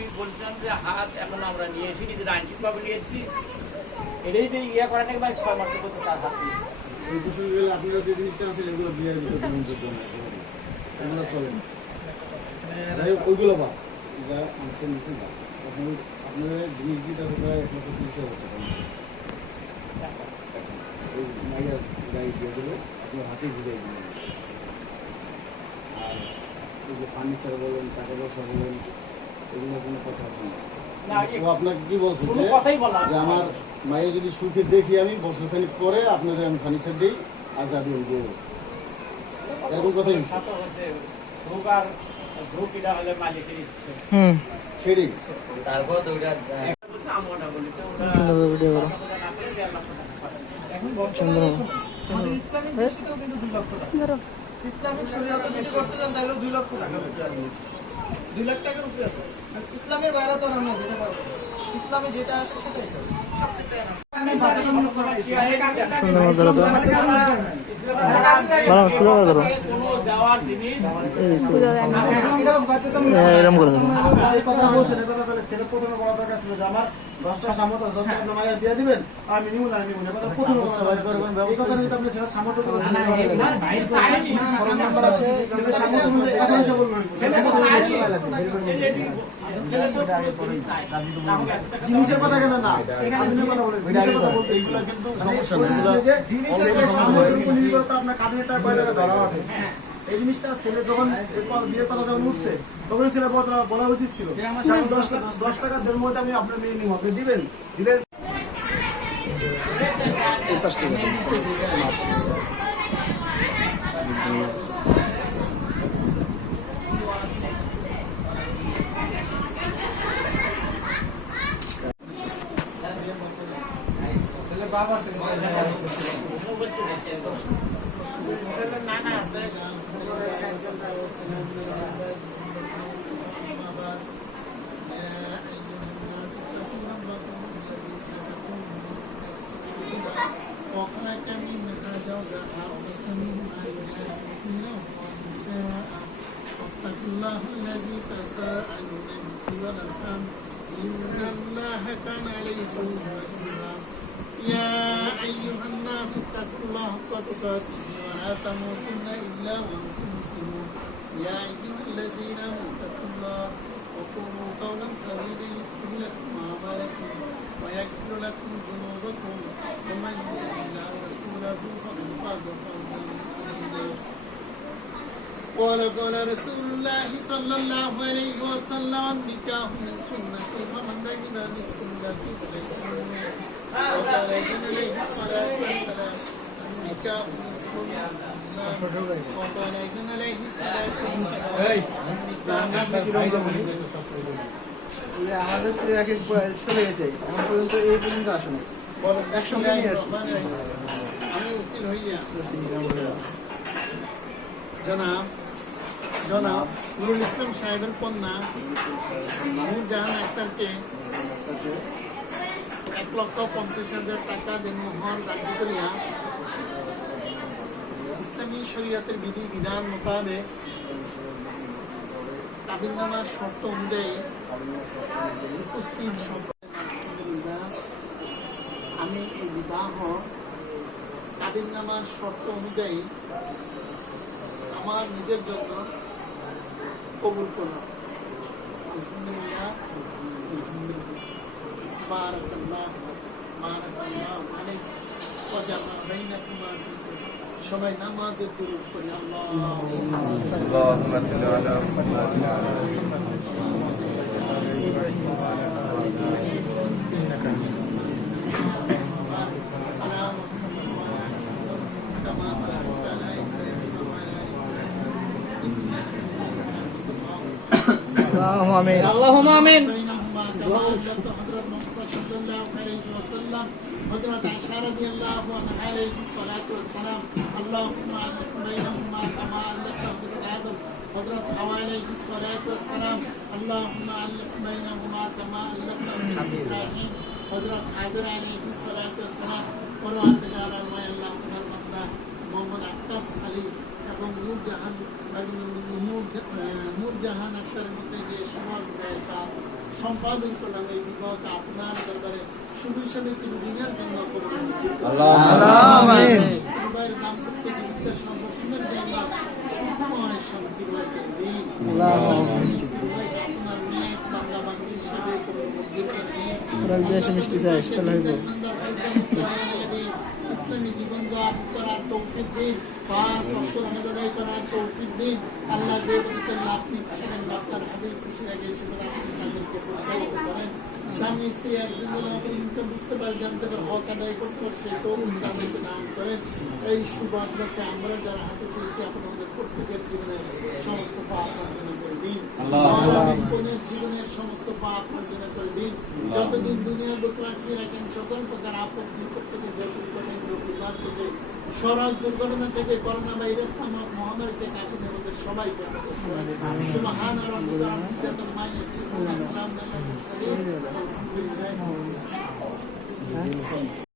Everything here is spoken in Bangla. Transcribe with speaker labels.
Speaker 1: আপনি বলছেন যে হাত এখন আমরা নিয়ে এসে নিজের আইনসিকভাবে নিয়েছি এটাই যে ইয়ে করেন ভাই ছয় মাসের মধ্যে তার হাত দিয়ে?
Speaker 2: যে জিনিসটা আছে, এগুলো বিয়ের ভিতরে গ্রহণযোগ্য না, এগুলো চলে যাই হোক বা যা আনসেন নিচে জিনিস দিতে আছে, প্রায় এক লক্ষ হাতে আর ফার্নিচার বলেন, টাকা পয়সা বলেন এগুলো কোনো কথা আছে না।
Speaker 1: না,
Speaker 2: ও আপনাকে কি বলছে যে
Speaker 1: কথাই বলা
Speaker 2: যে আমার মায়ে যদি সুখে দেখি আমি বছরখানিক পরে আপনাদের আমি ফার্নিচার দিই আর যাবি এরকম কথাই
Speaker 1: সুগার হলে মালিকের ইচ্ছে।
Speaker 3: হুম।
Speaker 2: সেটাই।
Speaker 4: তারপর তো ওটা
Speaker 5: ইসলামিক দেশেও কিন্তু দুই লক্ষ টাকা। ইসলামিক শরীয়তে করতে যান তাহলে দুই লক্ষ টাকা। উপরে আছে দুই লাখ টাকার উপরে আছে। ইসলামের বাইরে তো আমরা যেতে পারব ইসলামে যেটা আসে সেটাই। করব।
Speaker 3: সুন্দর মতো এরকম করে
Speaker 2: আমার দশটা সামর্থ্য দশটা আপনার মায়ের বিয়ে দিবেন আর আমি নিব না নিব কথা প্রথমে বলা এই কথা যদি আপনি সেটা সামর্থ্য করে সামর্থ্য অনুযায়ী জিনিসের কথা কেন না কাবিনের কথা বলে জিনিসের কথা বলতে এইগুলো কিন্তু সমস্যা না জিনিসের সামর্থ্যের উপর নির্ভর করে আপনার কাবিনেরটা কয় টাকা ধরা হবে এই জিনিসটা ছেলে যখন কথা- বিয়ের কথা যখন উঠছে তখন ছেলে বলা বলা উচিত ছিল যে দশ লাখ দশ টাকা দেড় মধ্যে আমি আপনার মেয়ে নিব আপনি দিবেন? দিলেন
Speaker 1: ছেলের
Speaker 6: واتقوا الله الذي تساءلون به والارحام ان الله كان عليكم رقيبا يا أيها الناس اتقوا الله حق تقاته ولا تموتن إلا وأنتم مسلمون. يا أيها الذين آمنوا اتقوا الله وقولوا قولا سديدا يصلح لكم أعمالكم ويغفر لكم ذنوبكم. ومن يطع الله ورسوله فقد فاز فوزا عظيما. قال قال رسول الله صلى الله عليه وسلم النكاح من سنتي فمن رغب عن سنتي فليس عليه الصلاه والسلام النكاح من سنتي وقال عليه الصلاه والسلام النكاح
Speaker 3: যে আমাদের তো এক এক বয়স চলে গেছে এখন পর্যন্ত এই পর্যন্ত আসে নাই একসঙ্গে নিয়ে আসছি
Speaker 6: আমি উকিল হইয়া জনাব জনাব নুরুল ইসলাম সাহেবের কন্যা নূরজাহান আক্তারকে এক লক্ষ পঞ্চাশ হাজার টাকা দিনমোহর দাবি করিয়া ইসলামী শরীয়তের বিধি বিধান মোতাবেক কাবিননামার শর্ত অনুযায়ী উপস্থিত আমি এই বিবাহ কাবিননামার শর্ত অনুযায়ী আমার নিজের জন্য কবুল করলাম আলহামদুলিল্লাহ আলহামদুলিল্লাহ
Speaker 4: سيدنا
Speaker 6: سلام كما باركت على ابراهيم وعلى ال ابراهيم انك حميد مجيد
Speaker 3: اللهم امين
Speaker 6: হজরত আশা রবি আল্লাহ সালাম আল্লাহ হজরত হাওয়া আলাইহি সালাতু ওয়াসসালাম আল্লাহুম্মা আল্লিফ বাইনাহুমা কামা আল্লাফতা বাইনা ইব্রাহিম হযরত আজর আলাইহি সালাতু ওয়াসসালাম পরওয়ারদিগার ওয়া আল্লাহ তোমার বান্দা মোহাম্মদ আক্তাস আলী এবং নূর জাহান নূর জাহান আক্তারের মধ্যে যে সমাজ সম্পাদন করলাম এই বিগত আপনার ব্যাপারে হিসাবে চিরদিনের জন্য করবেন স্ত্রীবাইয়ের দাম্পত্য জীবিকা সর্বসীমের জন্য সুখময় শান্তিময় করে দিন আপনার মেয়ে বান্দা বান্দি হিসাবে জীবন যাপন করার তৌফিক দিন পাঁচ ওয়াক্ত নামাজ আদায় করার তৌফিক আল্লাহ যে পবিত্র আপনি খুশি দেন আপনার হাবিব খুশি আগে সেগুলো আপনি তাদেরকে পরিচালিত করেন স্বামী স্ত্রী একজন যেন অপরিণত বুঝতে পারে জানতে পারে হক আদায় করতে পারে তরুণ তাদেরকে দান করেন এই শুভ আমরা যারা হাতে পেয়েছি আপনি প্রত্যেকের জীবনের সমস্ত পাপ মার্জনা করে দিন। বোনের জীবনের সমস্ত পাপ মার্জনা করে দিন। যতদিন দুনিয়ার বুকে আছি রাখেন সকল প্রকার আপদ রোগ বিধান থেকে সড়ক দুর্ঘটনা থেকে করোনা ভাইরাস নামক মহামারী থেকে আপনি আমাদের ইয়াসিফুন